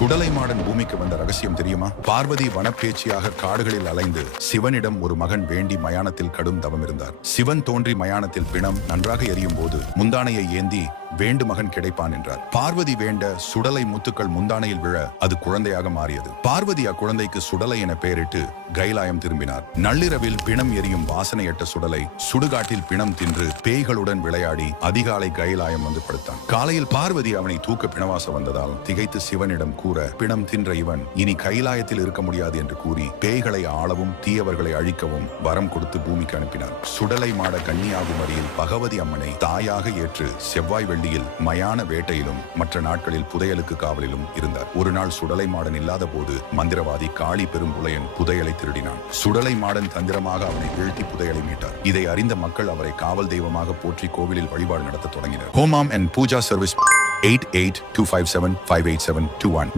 சுடலை modern பூமிக்கு வந்த ரகசியம் தெரியுமா? பார்வதி வனப்பேச்சியாக காடுகளில் அலைந்து சிவனிடம் ஒரு மகன் வேண்டி மயானத்தில் கடும் தவம் இருந்தார். சிவன் தோன்றி மயானத்தில் பிணம் நன்றாக எரியும் போது முந்தானையை ஏந்தி வேண்டு மகன் கிடைப்பான் என்றார். பார்வதி வேண்ட சுடலை முத்துக்கள் முந்தானையில் விழ அது குழந்தையாக மாறியது. பார்வதி அக்குழந்தைக்கு சுடலை என பெயரிட்டு கைலாயம் திரும்பினார். நள்ளிரவில் பிணம் எரியும் வாசனையற்ற சுடலை சுடுகாட்டில் பிணம் தின்று பேய்களுடன் விளையாடி அதிகாலை கைலாயம் வந்து படுத்தான். காலையில் பார்வதி அவனை தூக்க பிணவாச வந்ததால் திகைத்து சிவனிடம் கூற, பிணம் தின்ற இவன் இனி கைலாயத்தில் இருக்க முடியாது என்று கூறி பேய்களை ஆளவும் தீயவர்களை அழிக்கவும் வரம் கொடுத்து பூமிக்கு அனுப்பினார். சுடலை மாட கன்னியாகும் வரையில் பகவதி அம்மனை தாயாக ஏற்று செவ்வாய் வெள்ளியில் மயான வேட்டையிலும் மற்ற நாட்களில் புதையலுக்கு காவலிலும் இருந்தார். ஒரு நாள் சுடலை மாடன் இல்லாத போது மந்திரவாதி காளி பெரும்புலையன் புதையலை திருடினான். சுடலை மாடன் தந்திரமாக அவனை வீழ்த்தி புதையலை மீட்டார். இதை அறிந்த மக்கள் அவரை காவல் தெய்வமாக போற்றி கோவிலில் வழிபாடு நடத்த தொடங்கினர். ஹோமம் அண்ட் பூஜா சர்வீஸ் 8825758721